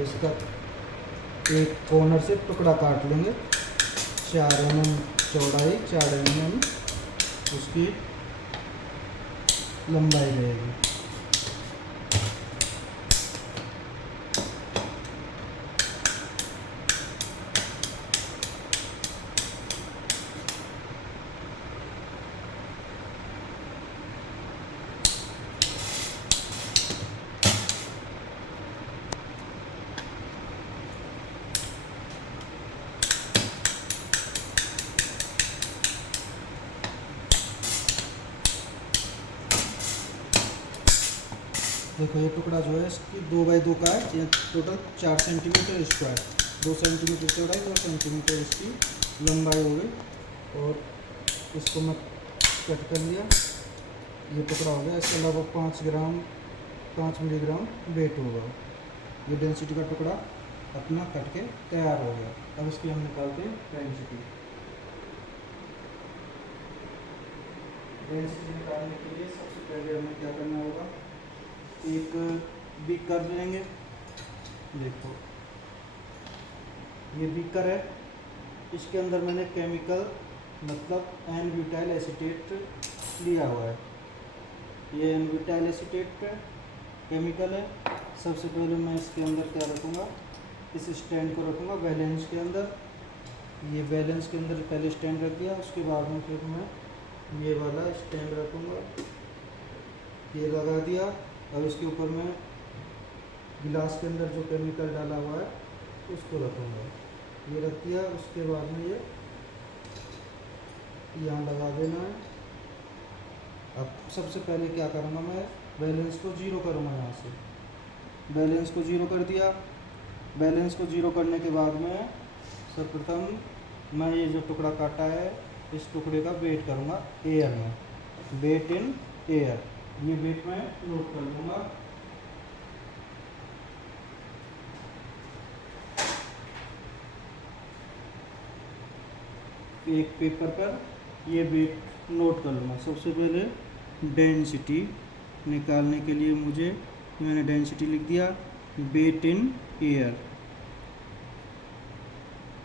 अब इसका एक कॉर्नर से टुकड़ा काट लेंगे, 4 mm चौड़ाई, 4 mm उसकी लंबाई रहेगी। देखो ये टुकड़ा जो है इसकी 2 बाई 2 का है, ये टोटल 4 सेंटीमीटर स्क्वायर, 2 सेंटीमीटर चौड़ाई, 2 सेंटीमीटर इसकी लंबाई हो गई। और इसको मैं कट कर लिया, ये टुकड़ा हो गया। इसके अलावा 5 मिलीग्राम वेट होगा। ये डेंसिटी का टुकड़ा अपना कट के तैयार हो गया। अब इसकी हम निकालते हैं डेंसिटी। डेंसिटी निकालने के लिए सबसे पहले हमें क्या करना होगा, एक बीकर लेंगे। देखो ये बीकर है, इसके अंदर मैंने केमिकल मतलब एन-ब्यूटाइल एसीटेट लिया हुआ है। ये एन-ब्यूटाइल एसीटेट केमिकल है। सबसे पहले मैं इसके अंदर क्या रखूँगा, इस स्टैंड को रखूँगा बैलेंस के अंदर। ये बैलेंस के अंदर पहले स्टैंड रख दिया, उसके बाद में फिर मैं ये वाला स्टैंड रखूँगा, ये लगा दिया। अब इसके ऊपर मैं गिलास के अंदर जो केमिकल डाला हुआ है उसको रखूँगा, ये रख दिया। उसके बाद में ये यहाँ लगा देना है। अब सबसे पहले क्या करूँगा, मैं बैलेंस को 0 करूँगा। यहाँ से बैलेंस को 0 कर दिया। बैलेंस को 0 करने के बाद में सर्वप्रथम मैं ये जो टुकड़ा काटा है, इस टुकड़े का वेट करूँगा एयर में, वेट इन एयर। ये वेट मैं नोट कर लूँगा। एक पेपर पर ये वेट नोट कर लूँगा। सबसे पहले डेंसिटी निकालने के लिए मैंने डेंसिटी लिख दिया, weight in air.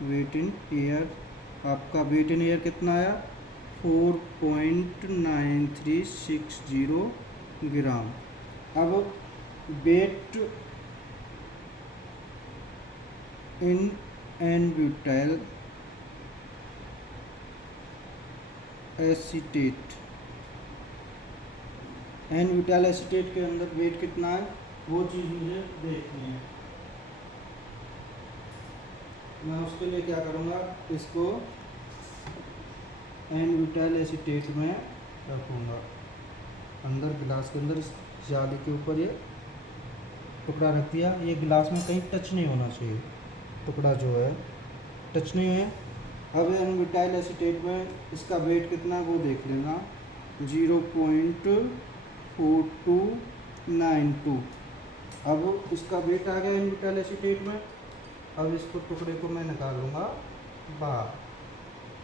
Weight in air, आपका वेट इन एयर कितना आया, 4.9360 ग्राम। अब weight in n butyl acetate, n butyl acetate के अंदर वेट कितना है वो चीज़ मुझे देखनी है। मैं उसके लिए क्या करूँगा, इसको एन-ब्यूटाइल एसीटेट में रखूँगा, अंदर गिलास के अंदर जाली के ऊपर ये टुकड़ा रख दिया। ये गिलास में कहीं टच नहीं होना चाहिए, टुकड़ा जो है टच नहीं है। अब एन-ब्यूटाइल एसीटेट में इसका वेट कितना है वो देख लेना, 0.4292। अब इसका वेट आ गया एन-ब्यूटाइल एसीटेट में। अब इसको टुकड़े को मैं निकाल लूँगा बाहर,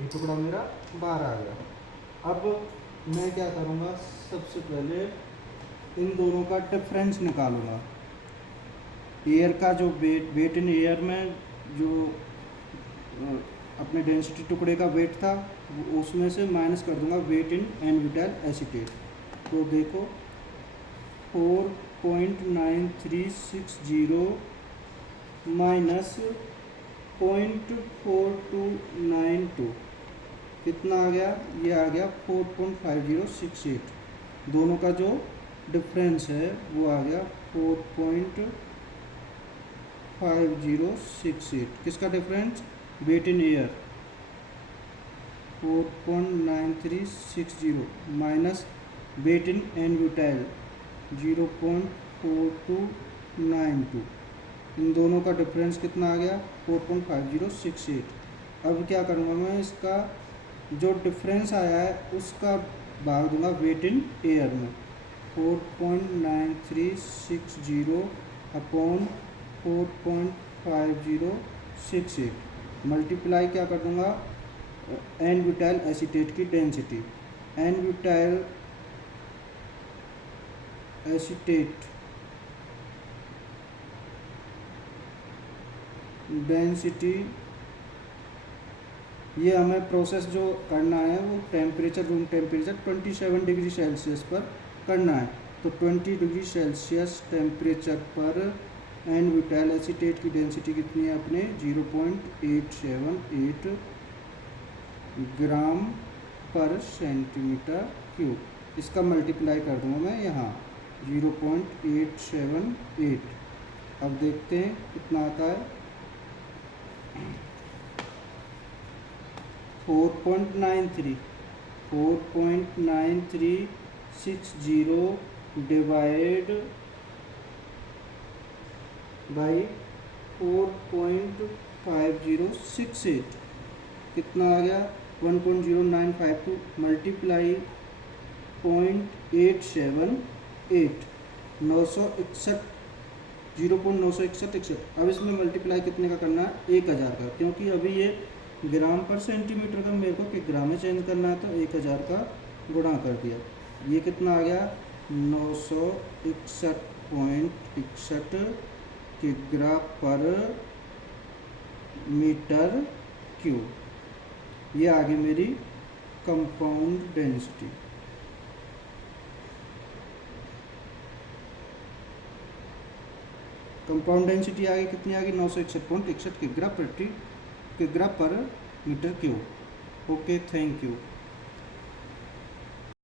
ये टुकड़ा मेरा बाहर आ गया। अब मैं क्या करूँगा, सबसे पहले इन दोनों का डिफरेंस निकालूंगा। एयर का जो वेट इन एयर में जो अपने डेंसिटी टुकड़े का वेट था उसमें से माइनस कर दूंगा वेट इन एन-ब्यूटाइल एसीटेट। तो देखो 4.9360 माइनस 0.4292 कितना आ गया, ये आ गया 4.5068। दोनों का जो डिफरेंस है वो आ गया 4.5068। किसका difference, weight in air 4.9360 minus weight in n butyl 0.4292। इन दोनों का डिफरेंस कितना आ गया 4.5068। अब क्या करूँगा, मैं इसका जो डिफरेंस आया है उसका भाग दूंगा वेट इन एयर में, 4.9360 अपॉन 4.5068 मल्टीप्लाई क्या कर दूंगा एन-ब्यूटाइल एसीटेट की डेंसिटी। एन-ब्यूटाइल एसीटेट डेंसिटी, ये हमें प्रोसेस जो करना है वो temperature, room temperature 27 degree Celsius पर करना है। तो 20 डिग्री सेल्सियस टेम्परेचर पर एन ब्यूटाइल एसीटेट की डेंसिटी कितनी है अपने 0.878 ग्राम पर सेंटीमीटर क्यूब। इसका मल्टीप्लाई कर दूँगा मैं यहाँ 0.878। अब देखते हैं कितना आता है। 4.9360 डिवाइड बाई 4.5068 कितना आ गया 1.0952 मल्टीप्लाई 0.878 961 अब इसमें मल्टीप्लाई कितने का करना है 1000 का, क्योंकि अभी ये ग्राम पर सेंटीमीटर का मेरे को किग्रा में चेंज करना है, तो 1000 का गुणा कर दिया। ये कितना आ गया 961.61 किग्रा पर मीटर क्यूब। ये आ गई मेरी कंपाउंड डेंसिटी। कंपाउंड डेंसिटी आ गई कितनी आ गई 961.61 किग्रा पर metre cube. Okay, thank you.